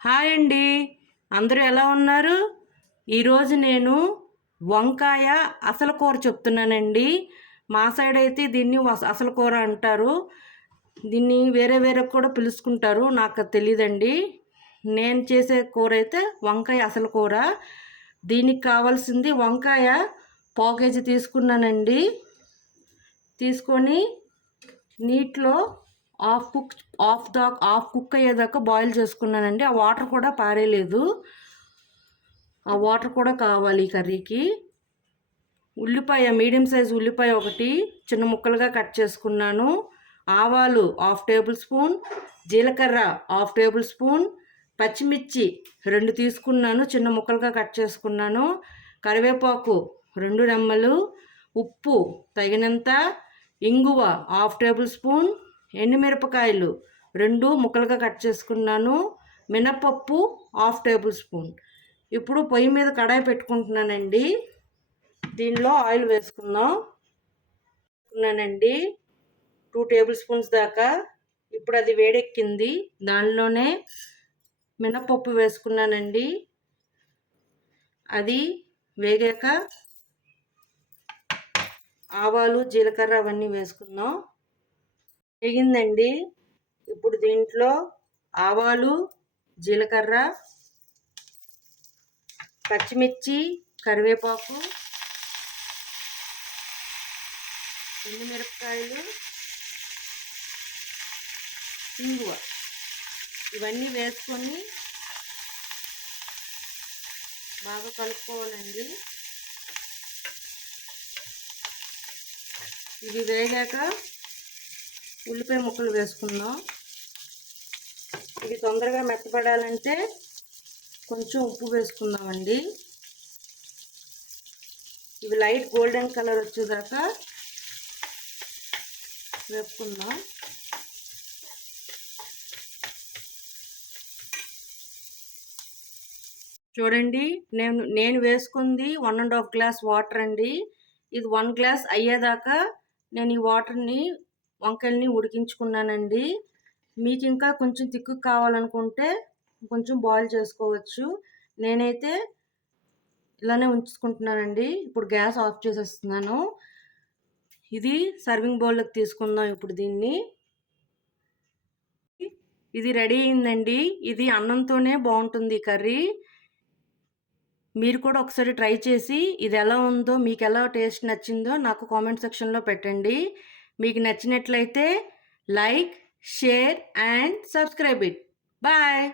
Hi అండి, అందరూ ఎలా ఉన్నారు? ఈరోజు నేను వంకాయ అసలు కూర చెప్తున్నానండి. మా సైడ్ అయితే దీన్ని అసలు కూర అంటారు. దీన్ని వేరే వేరే కూడా పిలుచుకుంటారు, నాకు తెలియదండి. నేను చేసే కూర అయితే వంకాయ అసలు కూర. దీనికి కావాల్సింది వంకాయ పావు కేజీ తీసుకున్నానండి. తీసుకొని నీటిలో హాఫ్ కుక్ అయ్యేదాకా బాయిల్ చేసుకున్నానండి. ఆ వాటర్ కూడా పారేయలేదు, ఆ వాటర్ కూడా కావాలి ఈ కర్రీకి. ఉల్లిపాయ, మీడియం సైజ్ ఉల్లిపాయ ఒకటి చిన్న ముక్కలుగా కట్ చేసుకున్నాను. ఆవాలు 1/2 టేబుల్ స్పూన్, జీలకర్ర 1/2 టేబుల్ స్పూన్, పచ్చిమిర్చి 2 తీసుకున్నాను, చిన్న ముక్కలుగా కట్ చేసుకున్నాను. కరివేపాకు 2 రెమ్మలు, ఉప్పు తగినంత, ఇంగువ 1/2 టేబుల్ స్పూన్, ఎండుమిరపకాయలు 2 ముక్కలుగా కట్ చేసుకున్నాను, మినపప్పు 1/2 టేబుల్ స్పూన్. ఇప్పుడు పొయ్యి మీద కడాయి పెట్టుకుంటున్నానండి. దీనిలో ఆయిల్ వేసుకున్నానండి 2 టేబుల్ స్పూన్స్ దాకా. ఇప్పుడు అది వేడెక్కింది, దానిలోనే మినపప్పు వేసుకున్నానండి. అది వేగాక ఆవాలు, జీలకర్ర అవన్నీ వేసుకుందాం. వేగిందండి. ఇప్పుడు దీంట్లో ఆవాలు, జీలకర్ర, పచ్చిమిర్చి, కరివేపాకు, ఎండుమిరపకాయలు, ఇంగువ ఇవన్నీ వేసుకొని బాగా కలుపుకోవాలండి. ఇవి వేగాక ఉల్లిపాయ ముక్కలు వేసుకుందాం. ఇవి తొందరగా మెత్తపడాలంటే కొంచెం ఉప్పు వేసుకుందామండి. ఇవి లైట్ గోల్డెన్ కలర్ వచ్చేదాకా వేపుకుందాం. చూడండి, నేను వేసుకుంది 1.5 గ్లాస్ వాటర్ అండి. ఇది 1 గ్లాస్ అయ్యేదాకా నేను ఈ వాటర్ని, వంకాయల్ని ఉడికించుకున్నానండి. మీకు ఇంకా కొంచెం తిక్కు కావాలనుకుంటే కొంచెం బాయిల్ చేసుకోవచ్చు. నేనైతే ఇలానే ఉంచుకుంటున్నానండి. ఇప్పుడు గ్యాస్ ఆఫ్ చేసేస్తున్నాను. ఇది సర్వింగ్ బౌల్లోకి తీసుకుందాం. ఇప్పుడు దీన్ని, ఇది రెడీ అయిందండి. ఇది అన్నంతోనే బాగుంటుంది కర్రీ. మీరు కూడా ఒకసారి ట్రై చేసి ఇది ఎలా ఉందో, మీకు ఎలా టేస్ట్ నచ్చిందో నాకు కామెంట్ సెక్షన్లో పెట్టండి. మీకు నచ్చినట్లయితే like, share and subscribe it. Bye.